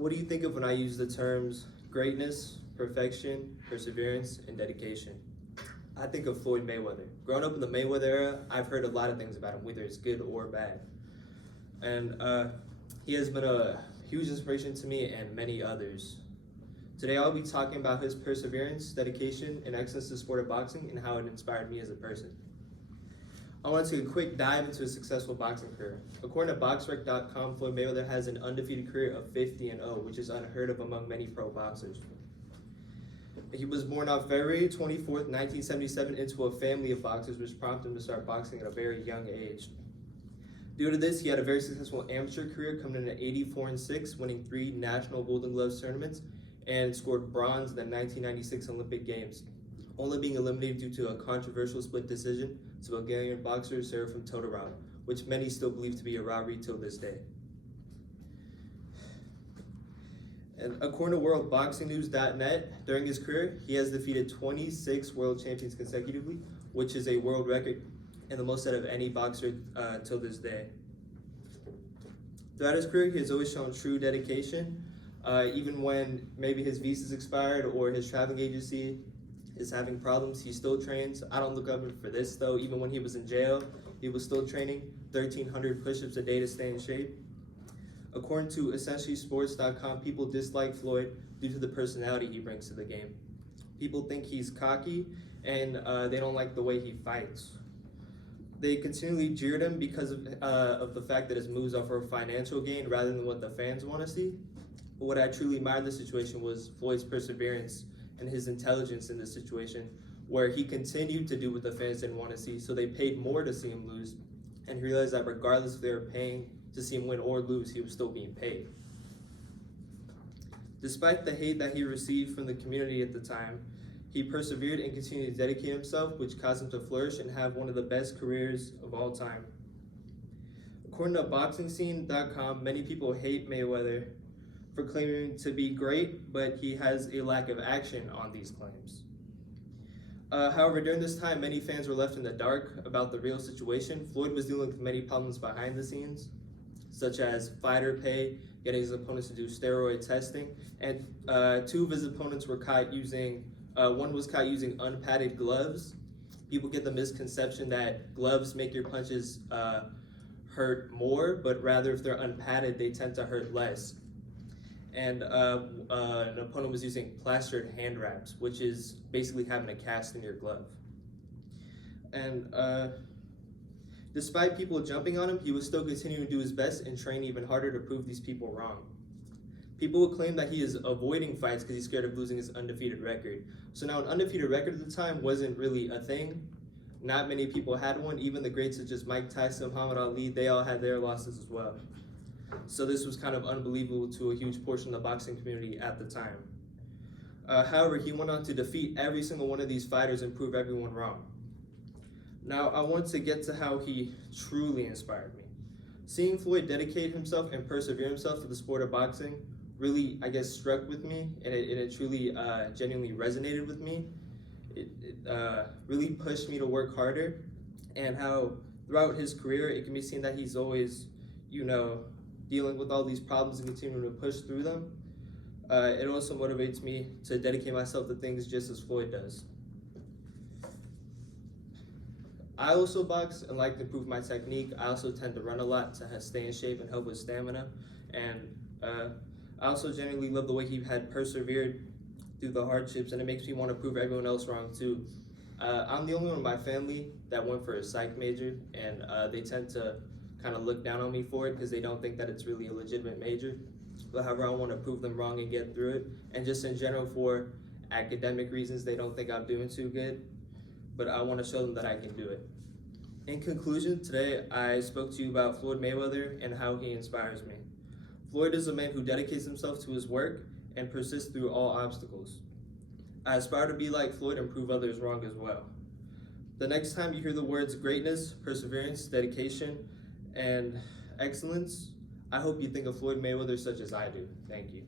What do you think of when I use the terms greatness, perfection, perseverance, and dedication? I think of Floyd Mayweather. Growing up in the Mayweather era, I've heard a lot of things about him, whether it's good or bad. And he has been a huge inspiration to me and many others. Today I'll be talking about his perseverance, dedication, and excellence to the sport of boxing and how it inspired me as a person. I want to take a quick dive into his successful boxing career. According to BoxRec.com, Floyd Mayweather has an undefeated career of 50-0, which is unheard of among many pro boxers. He was born on February 24th, 1977 into a family of boxers, which prompted him to start boxing at a very young age. Due to this, he had a very successful amateur career, coming in at 84-6, winning 3 National Golden Gloves tournaments, and scored bronze in the 1996 Olympic Games, only being eliminated due to a controversial split decision to Bulgarian boxer Serafim Todorov, which many still believe to be a robbery till this day. And according to WorldBoxingNews.net, during his career, he has defeated 26 world champions consecutively, which is a world record and the most out of any boxer till this day. Throughout his career, he has always shown true dedication, even when maybe his visa's expired or his traveling agency is having problems, he still trains. I don't look up for this though. Even when he was in jail, he was still training 1,300 push-ups a day to stay in shape. According to EssentiallySports.com, people dislike Floyd due to the personality he brings to the game. People think he's cocky and they don't like the way he fights. They continually jeered him because of the fact that his moves are for financial gain rather than what the fans want to see. But what I truly admired the situation was Floyd's perseverance and his intelligence in this situation, where he continued to do what the fans didn't want to see, so they paid more to see him lose, and he realized that regardless if they were paying to see him win or lose, he was still being paid. Despite the hate that he received from the community at the time, he persevered and continued to dedicate himself, which caused him to flourish and have one of the best careers of all time. According to BoxingScene.com, many people hate Mayweather for claiming to be great, but he has a lack of action on these claims. However, during this time, many fans were left in the dark about the real situation. Floyd was dealing with many problems behind the scenes, such as fighter pay, getting his opponents to do steroid testing, and 2 of his opponents were caught using, one was caught using unpadded gloves. People get the misconception that gloves make your punches hurt more, but rather if they're unpadded, they tend to hurt less. And an opponent was using plastered hand wraps, which is basically having a cast in your glove. And despite people jumping on him, he was still continuing to do his best and train even harder to prove these people wrong. People will claim that he is avoiding fights because he's scared of losing his undefeated record. So now an undefeated record at the time wasn't really a thing. Not many people had one. Even the greats such as Mike Tyson, Muhammad Ali, they all had their losses as well. So this was kind of unbelievable to a huge portion of the boxing community at the time. However, he went on to defeat every single one of these fighters and prove everyone wrong. Now, I want to get to how he truly inspired me. Seeing Floyd dedicate himself and persevere himself to the sport of boxing really, I guess, struck with me, and it truly genuinely resonated with me. It really pushed me to work harder, and how throughout his career, it can be seen that he's always, dealing with all these problems and continuing to push through them. It also motivates me to dedicate myself to things just as Floyd does. I also box and like to improve my technique. I also tend to run a lot to stay in shape and help with stamina. And I also genuinely love the way he had persevered through the hardships, and it makes me want to prove everyone else wrong too. I'm the only one in my family that went for a psych major, and they tend to kind of look down on me for it because they don't think that it's really a legitimate major. But however, I want to prove them wrong and get through it. And just in general, for academic reasons, they don't think I'm doing too good, but I want to show them that I can do it. In conclusion, today I spoke to you about Floyd Mayweather and how he inspires me. Floyd is a man who dedicates himself to his work and persists through all obstacles. I aspire to be like Floyd and prove others wrong as well. The next time you hear the words greatness, perseverance, dedication, and excellence, I hope you think of Floyd Mayweather such as I do. Thank you.